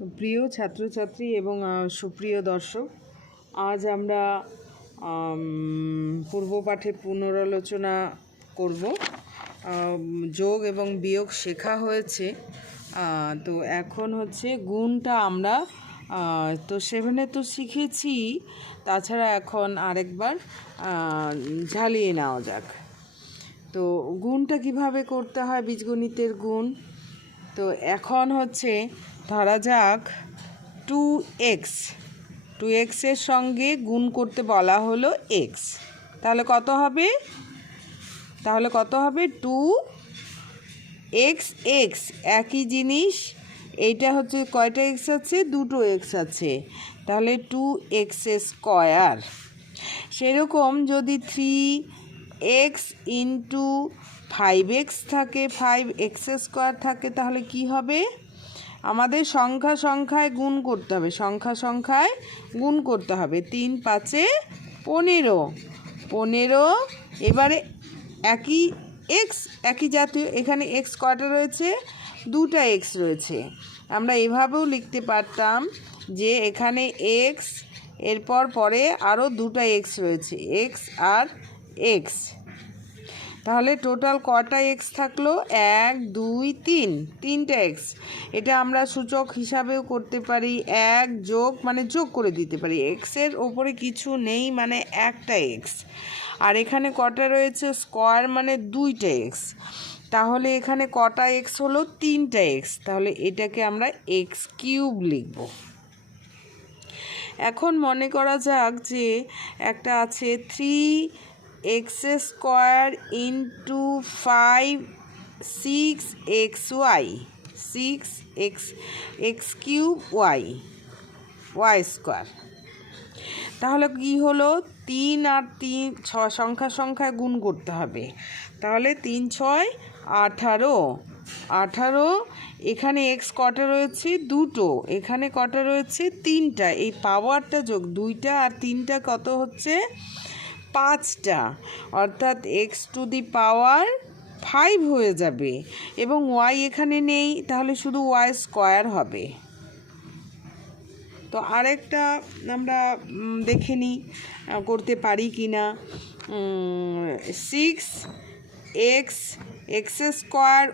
প্রিয় ছাত্রছাত্রী এবং সুপ্রিয় দর্শক, আজ আমরা পূর্ব পাঠে পুনরালোচনা করব। যোগ এবং বিয়োগ শেখা হয়েছে, তো এখন হচ্ছে গুণটা আমরা তো 7-এ তো শিখেছি, তাছাড়া এখন আরেকবার ঝালিয়ে নেওয়া যাক। তো গুণটা কিভাবে করতে হয়, বীজগণিতের গুণ। তো এখন হচ্ছে ধরা যাক 2x এর সঙ্গে গুণ করতে বলা হলো x, তাহলে কত হবে? 2x একই জিনিস। এইটা হচ্ছে কয়টা x আছে? দুটো x আছে, তাহলে 2x স্কয়ার। সেরকম যদি 3x ইন্টু 5x থাকে, 5x স্কয়ার থাকে, তাহলে কি হবে? আমাদের সংখ্যায় গুণ করতে হবে, সংখ্যায় গুণ করতে হবে। 3 5 15। এবারে একই x, একই জাতীয়, এখানে x কয়টা রয়েছে? দুটা x রয়েছে। আমরা এভাবেও লিখতে পারতাম যে এখানে x, এরপর পরে আরও দুটা x রয়েছে, x আর x। তাহলে টোটাল কটা x থাকলো? 1 2 3, তিনটা x। এটা আমরা সূচক হিসাবেও করতে পারি, 1 যোগ মানে যোগ করে দিতে পারি। x এর ওপরে কিছু নেই মানে একটা x, আর এখানে কটা রয়েছে? স্কয়ার মানে দুইটা x। তাহলে এখানে কটা x হলো? তিনটা x। তাহলে এটাকে আমরা x কিউব লিখব। এখন মনে করা যাক যে একটা আছে 3x square into 5 6xy, 6x cube y square. তাহলে কি হলো? 3 আর 3 6 সংখ্যায় গুণ করতে হবে। তাহলে 3 6 18। এখানে x কটা রয়েছে? দুটো। এখানে কটা রয়েছে? তিনটা। এই পাওয়ারটা যোগ, 2টা আর 3টা কত হচ্ছে? 5টা, অর্থাৎ x টু দি পাওয়ার 5 হয়ে যাবে। এবং y এখানে নেই, তাহলে শুধু y স্কয়ার হবে। তো আরেকটা আমরা দেখে নিই করতে পারি কি না। 6x square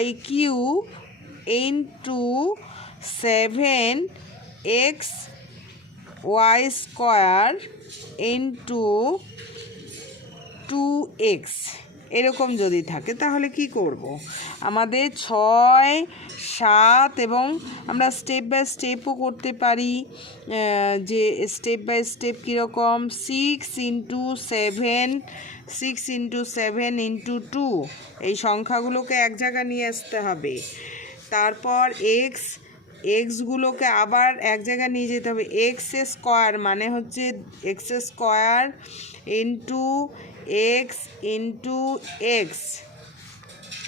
y cube into 7x y square into 2x, এরকম যদি থাকে তাহলে কি করব? আমাদের 6 7 এবং আমরা স্টেপ বাই স্টেপও করতে পারি, যে স্টেপ বাই স্টেপ কীরকম? 6 ইন্টু 7 ইন্টু 2, এই সংখ্যাগুলোকে এক জায়গায় নিয়ে আসতে হবে। তারপর এক্সগুলোকে আবার এক জায়গায় নিয়ে যেতে হবে। এক্স স্কয়ার মানে হচ্ছে এক্স স্কয়ার ইন্টু এক্স,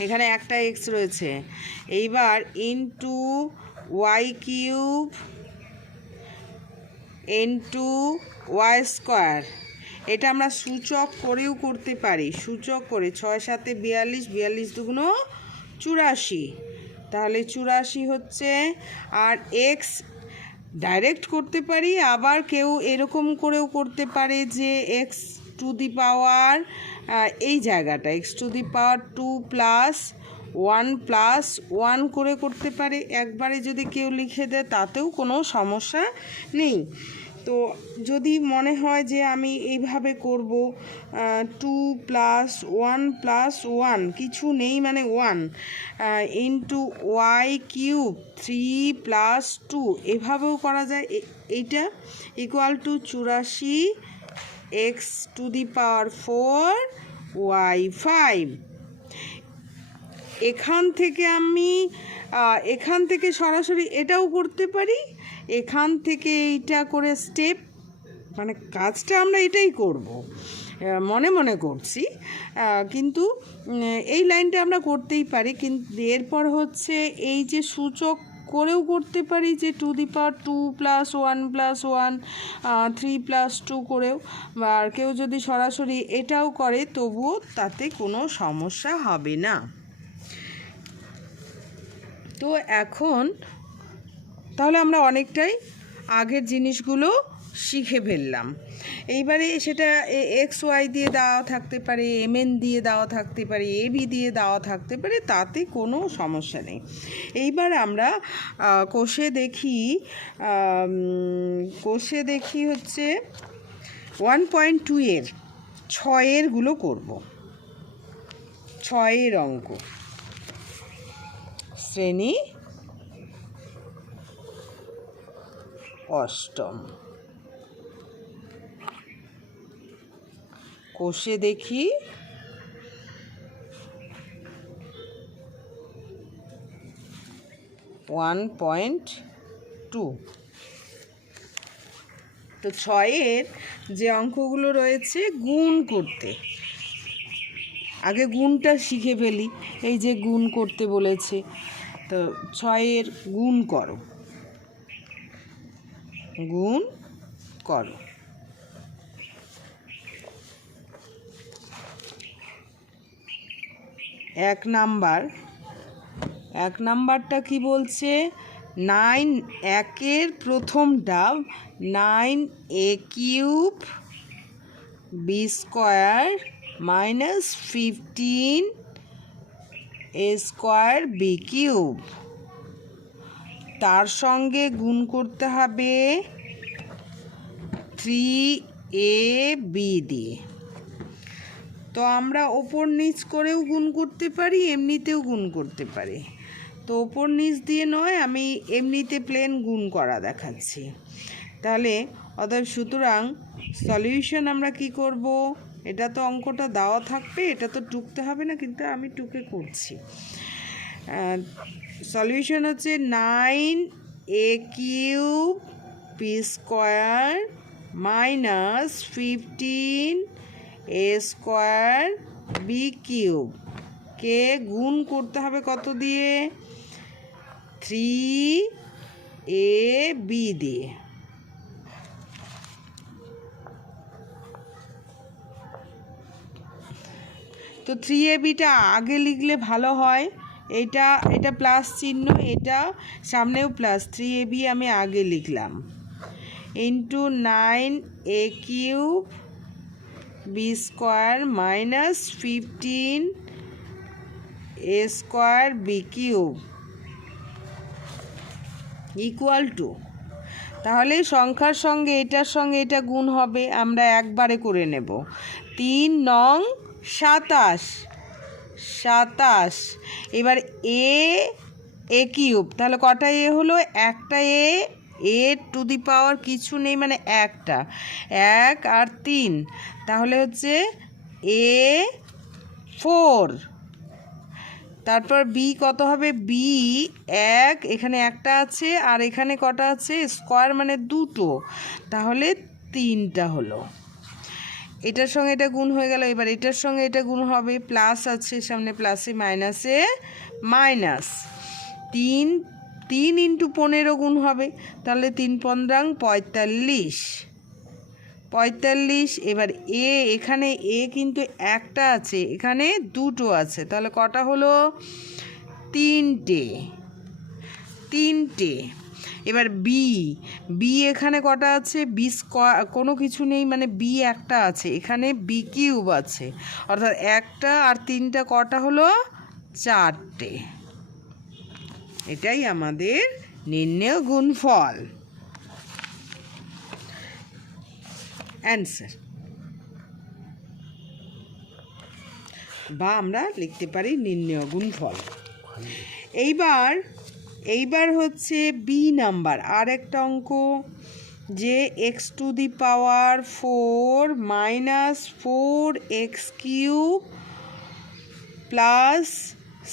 এখানে একটা এক্স রয়েছে। এইবার into Y cube into Y square. এটা আমরা সূচক করেও করতে পারি, সূচক করে 6 7 42, 42 দুগুণ 84, তাহলে 84 হচ্ছে। আর এক্স ডাইরেক্ট করতে পারি, আবার কেউ এরকম করেও করতে পারে যে এক্স টু দি পাওয়ার, এই জায়গাটা এক্স টু দি পাওয়ার 2 + 1 করে করতে পারে। একবারে যদি কেউ লিখে দেয় তাতেও কোনো সমস্যা নেই। তো যদি মনে হয় যে আমি এইভাবে করব, 2 + 1 + 1 কিছু নেই মানে 1 ইন্টু ওয়াই কিউব 3 + 2, এভাবেও করা যায়। এইটা equal to 84 x two the power 4 y 5। এখান থেকে সরাসরি এটাও করতে পারি, এখান থেকে এইটা করে স্টেপ, মানে কাজটা আমরা এটাই করব, মনে মনে করছি, কিন্তু এই লাইনটা আমরা করতেই পারি। কিন্তু এরপর হচ্ছে এই যে সূচক করেও করতে পারি, যে টু দি পাওয়ার 2 + 1 + 1 3 + 2 করেও, আর কেউ যদি সরাসরি এটাও করে তবুও তাতে কোনো সমস্যা হবে না। তো এখন তাহলে আমরা অনেকটাই আগের জিনিসগুলো শিখে ফেললাম। এইবারে সেটা এক্স ওয়াই দিয়ে দেওয়া থাকতে পারে, এমএন দিয়ে দেওয়া থাকতে পারে, এবি দিয়ে দেওয়া থাকতে পারে, তাতে কোনো সমস্যা নেই। এইবার আমরা কোষে দেখি হচ্ছে 1.2 এর 6-এরগুলো করব। 6-এর অঙ্ক, শ্রেণী অষ্টম। কোষে দেখি 1.2। তো 6-এর যে অঙ্কগুলো রয়েছে গুণ করতে, আগে গুণটা শিখে ফেলি। এই যে গুণ করতে বলেছে, তো 6-এর গুণ করো, গুণ করো। এক নাম্বারটা কি বলছে? 9, একের প্রথমটা 9a³ b² minus 15a² b³, তার সঙ্গে গুণ করতে হবে 3ab দিয়ে। তো আমরা ওপর নিচ করেও গুণ করতে পারি, এমনিতেও গুণ করতে পারি। তো ওপর নিচ দিয়ে নয়, আমি এমনিতে প্লেন গুণ করা দেখাচ্ছি। তাহলে অতএব সুতরাং সলিউশন আমরা কি করব? এটা তো অঙ্কটা দেওয়া থাকবে, এটা তো টুকতে হবে না, কিন্তু আমি টুকে করছি। সলিউশন হচ্ছে 9a³ b² minus 15a² b³ কে গুণ করতে হবে কত দিয়ে? 3ab দিয়ে। তো 3abটা আগে লিখলে ভালো হয়। এটা প্লাস চিহ্ন, এটা সামনেও প্লাস, 3ab আমি আগে লিখলাম, into 9a³ b² minus 15a² b³ equal to, তাহলে সংখ্যার সঙ্গে এটার সঙ্গে এটা গুণ হবে, আমরা একবারে করে নেব। 3 নং 27। এবার a³ তাহলে কটা এ হলো? একটা এ টু দি পাওয়ার কিছু নেই, মানে একটা, 1 আর 3, তাহলে হচ্ছে a4। তারপর বি কত হবে? বি 1, এখানে একটা আছে, আর এখানে কটা আছে? স্কোয়ার মানে দুটো, তাহলে 3টা হলো। এটার সঙ্গে এটা গুণ হয়ে গেল। এবার এটার সঙ্গে এটা গুণ হবে, প্লাস আছে সামনে, প্লাসে মাইনাসে মাইনাস, 3 ইন্টু 15 গুণ হবে, তাহলে 3 15 45। এবার এখানে কিন্তু একটা আছে, এখানে দুটো আছে, তাহলে কটা হলো? 3টে। এবার বি এখানে কটা আছে? b² কোনো কিছু নেই, মানে বি একটা আছে, এখানে b³ আছে, অর্থাৎ একটা আর 3টা কটা হলো? 4টে। এটাই আমাদের নির্ণেয় গুণফল, অ্যান্সার। বা আমরা লিখতে পারি নির্ণেয় গুণফল। এইবার হচ্ছে বি নাম্বার, আর একটা অঙ্ক, যে x⁴ minus 4x³ plus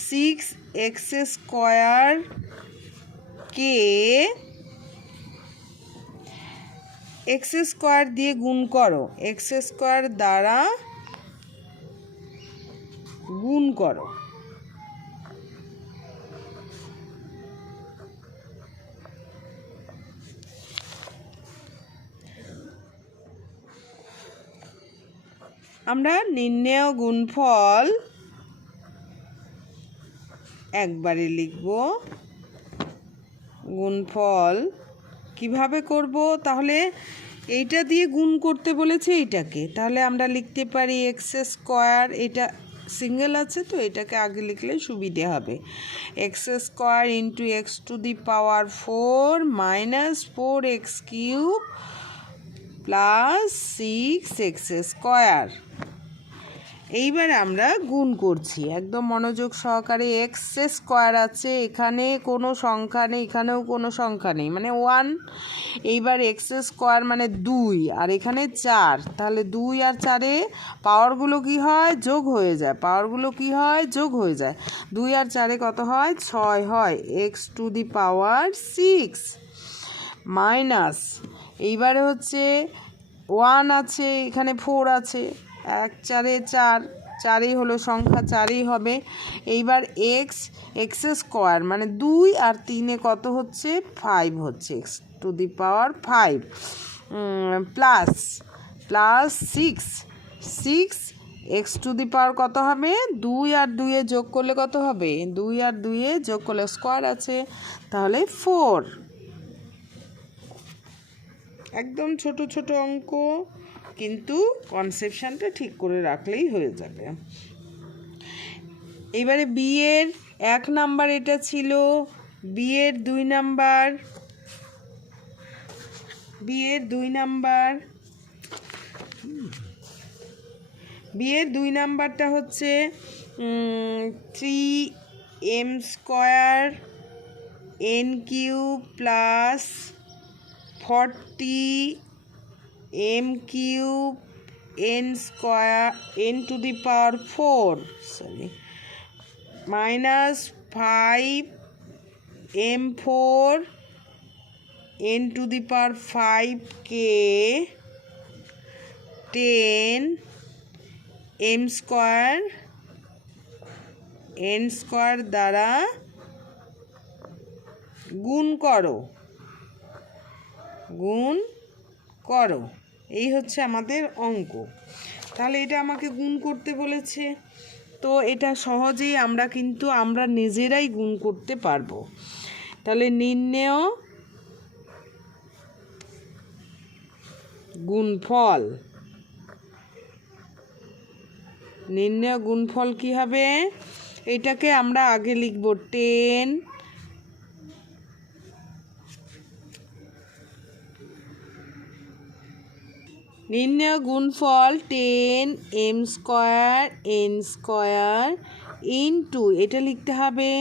6x² কে x² দিয়ে গুণ করো, x² দ্বারা গুণ করো। আমরা নির্ণেয় গুণফল একবারে লিখব, গুণফল কিভাবে করব? তাহলে এইটা দিয়ে গুণ করতে বলেছে এইটাকে, তাহলে আমরা লিখতে পারি এক্স স্কোয়ার, এটা সিঙ্গেল আছে তো এটাকে আগে লিখলে সুবিধে হবে। X square into x to the power 4 minus 4x cube plus 6x square. এইবার আমরা গুণ করছি একদম মনোযোগ সহকারে। এক্স স্কোয়ার আছে, এখানে কোনো সংখ্যা নেই, এখানেও কোনো সংখ্যা নেই, মানে 1। এইবার এক্স স্কোয়ার মানে 2 আর এখানে 4, তাহলে 2 আর 4-এ পাওয়ারগুলো কি হয়? যোগ হয়ে যায়। পাওয়ারগুলো কি হয়? যোগ হয়ে যায়। 2 আর 4-এ কত হয়? 6 হয়। X to the power 6 minus, এইবারে হচ্ছে 1 আছে, এখানে 4 আছে, 1 4-এ 4, 4ই হলো সংখ্যা, 4ই হবে। এইবার এক্স স্কোয়ার মানে 2 আর 3-এ কত হচ্ছে? 5 হচ্ছে, X to the power 5 plus 6 X to the power কত হবে? 2 আর 2-এ যোগ করলে কত হবে? 2 আর 2-এ যোগ করলে স্কোয়ার আছে, তাহলে 4। একদম ছোট ছোট অঙ্ক, কিন্তু কনসেপশনটা ঠিক করে রাখলেই হয়ে যাবে। এবারে বি এর 1 নাম্বার এটা ছিল, বি এর 2 নাম্বার, বি এর 2 নাম্বারটা হচ্ছে 3m square n cube plus 40m cube n square n two the power 4 minus 5m4 n two the power 5k 10m square n square দ্বারা গুণ করো। এই হচ্ছে আমাদের অঙ্ক। তাহলে এটা আমাকে গুণ করতে বলেছে, তো এটা সহজেই আমরা নিজেরাই গুণ করতে পারবো। তাহলে নির্ণেয় গুণফল কি হবে? এটাকে আমরা আগে লিখব 10 নির্ণেয় গুণফল 10m square n square into, এটা লিখতে হবে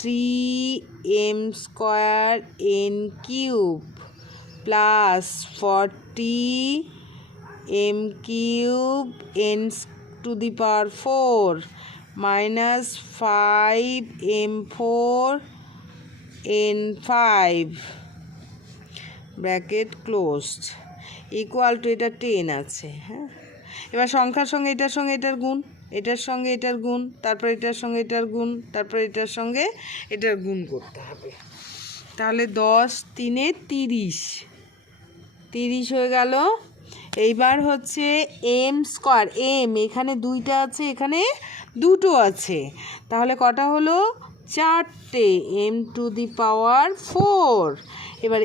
3m square n cube plus 40m cube n two the power 4 minus 5m4 n 5 bracket closed equal to, এটা 10 আছে। হ্যাঁ, এবার সংখ্যার সঙ্গে এটার সঙ্গে এটার গুণ, এটার সঙ্গে এটার গুণ, তারপর এটার সঙ্গে এটার গুণ, তারপর এটার সঙ্গে এটার গুণ করতে হবে। তাহলে 10 3-এ 30 হয়ে গেল। এইবার হচ্ছে এম স্কোয়ার, এখানে 2টা আছে, এখানে 2টো আছে, তাহলে কটা হলো? 4টে, m টু দি পাওয়ার 4। এবার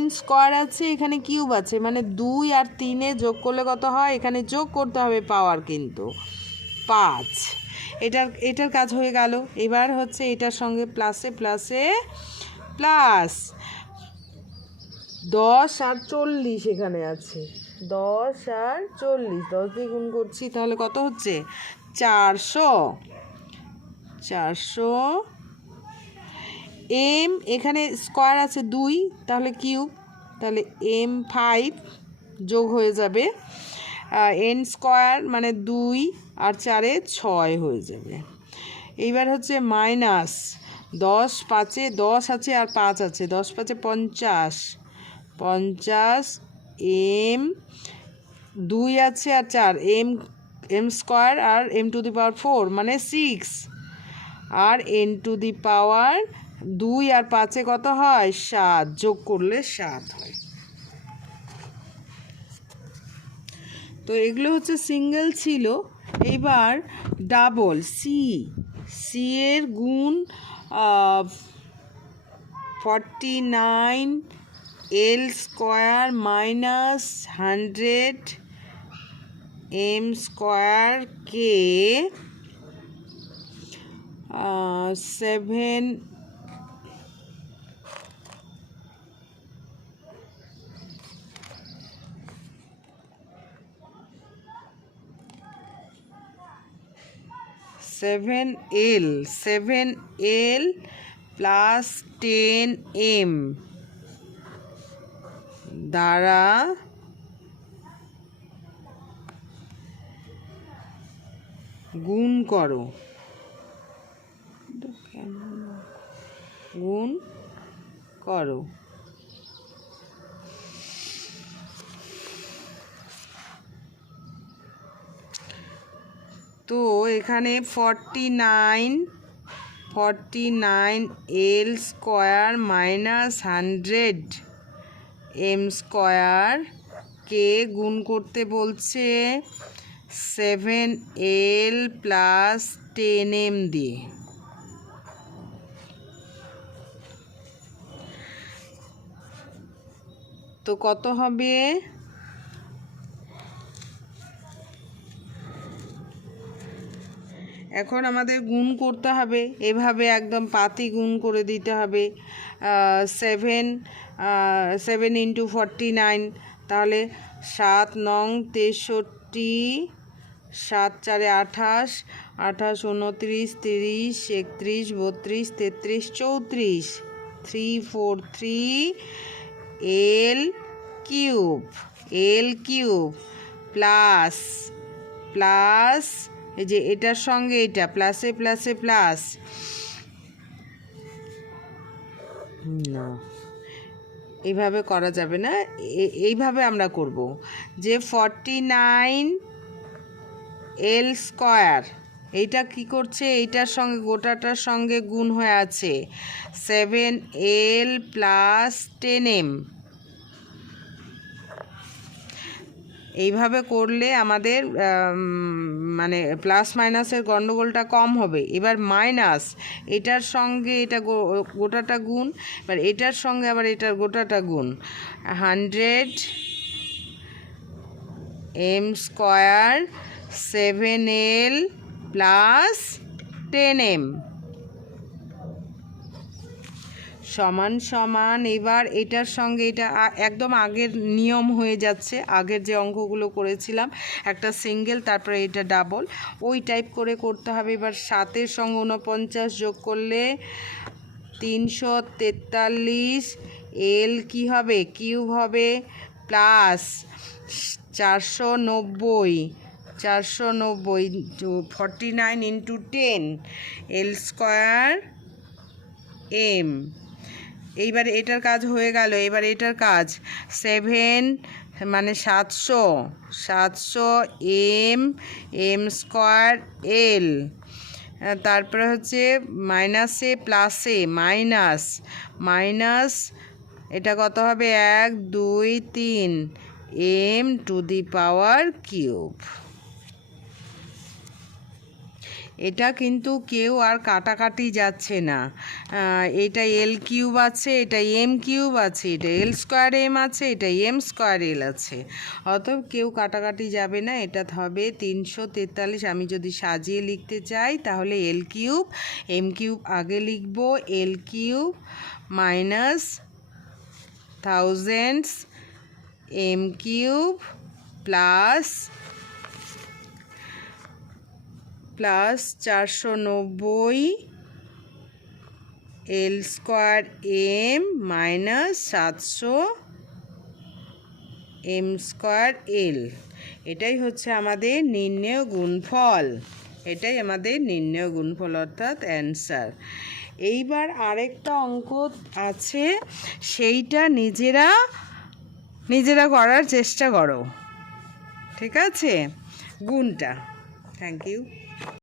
n স্কোয়ার আছে, এখানে কিউব আছে, মানে 2 আর 3-এ যোগ করলে কত হয়? এখানে যোগ করতে হবে পাওয়ার, কিন্তু 5। এটার কাজ হয়ে গেল। এবার হচ্ছে এটার সঙ্গে প্লাসে প্লাস 10 আর 40 এখানে আছে, 10 আর 40, 10 দিয়ে গুণ করছি, তাহলে কত হচ্ছে? 400 m, এখানে স্কোয়ার আছে 2, তাহলে কিউব, তাহলে m5 যোগ হয়ে যাবে, n স্কোয়ার মানে 2 আর 4-এ 6 হয়ে যাবে। এইবার হচ্ছে মাইনাস 10 5-এ 10 আছে আর 5 আছে, 10 5-এ 50 m 2 আছে আর 4, m স্কোয়ার আর m টু দি পাওয়ার 4 মানে 6 আর n টু দি পাওয়ার 2 আর 5-এ কত হয়? 7, যোগ করলে 7 হয়। তো এগুলো হচ্ছে সিঙ্গেল ছিল। এইবার ডাবল সি এর গুণ 49 L square minus 100 M square কে 7 7L প্লাস 10M দ্বারা গুণ করো। তো এখানে 49 L square minus 100 M square কে গুণ করতে বলছে 7L প্লাস 10M দিয়ে। তো কত হবে? এখন আমাদের গুণ করতে হবে, এভাবে একদম পাতি গুণ করে দিতে হবে। 7 ইন্টু 49, তাহলে 7 নং 63, 7 4 28, 28 29 30 31 32 33 34, 343 L কিউব প্লাস এই যে এটার সঙ্গে এটা প্লাসে প্লাস না, এইভাবে করা যাবে না, এইভাবে আমরা করব যে 49 L স্কোয়ার এইটা কি করছে, এইটার সঙ্গে গোটাটার সঙ্গে গুণ হয়ে আছে 7L প্লাস 10M। এইভাবে করলে আমাদের মানে প্লাস মাইনাসের গণ্ডগোলটা কম হবে। এবার মাইনাস এটার সঙ্গে এটা গোটাটা গুণ, এবার এটার সঙ্গে আবার এটার গোটাটা গুণ 100 M square 7L plus 10M সমান। এবার এটার সঙ্গে এটা একদম আগের নিয়ম হয়ে যাচ্ছে, আগের যে অঙ্কগুলো করেছিলাম একটা সিঙ্গেল তারপরে এটা ডাবল, ওই টাইপ করে করতে হবে। এবার 7-এর সঙ্গে 49 যোগ করলে 343 L কি হবে, কিউব হবে, plus 490 49 into 10 L square M। এইবার এটার কাজ হয়ে গেল। এবার এটার কাজ 7 মানে 700 M স্কোয়ার L, তারপরে হচ্ছে মাইনাসে প্লাসে মাইনাস এটা কত হবে 1 2 3 M to the power cube. এটা কিন্তু কেউ আর কাটাকাটি যাচ্ছে না, এটা L কিউব আছে, এটা M কিউব আছে, এটা L স্কোয়ার M আছে, এটা M স্কোয়ার L আছে, অতএব কেউ কাটাকাটি যাবে না। এটা হবে 343। আমি যদি সাজিয়ে লিখতে চাই তাহলে L কিউব M কিউব আগে লিখব, L cube minus thousands M cube plus 490 L square M minus 700 M square L। এটাই হচ্ছে আমাদের নির্ণেয় গুণফল, অর্থাৎ অ্যান্সার। এইবার আরেকটা অঙ্ক আছে, সেইটা নিজেরা করার চেষ্টা করো, ঠিক আছে, গুণটা। Thank you.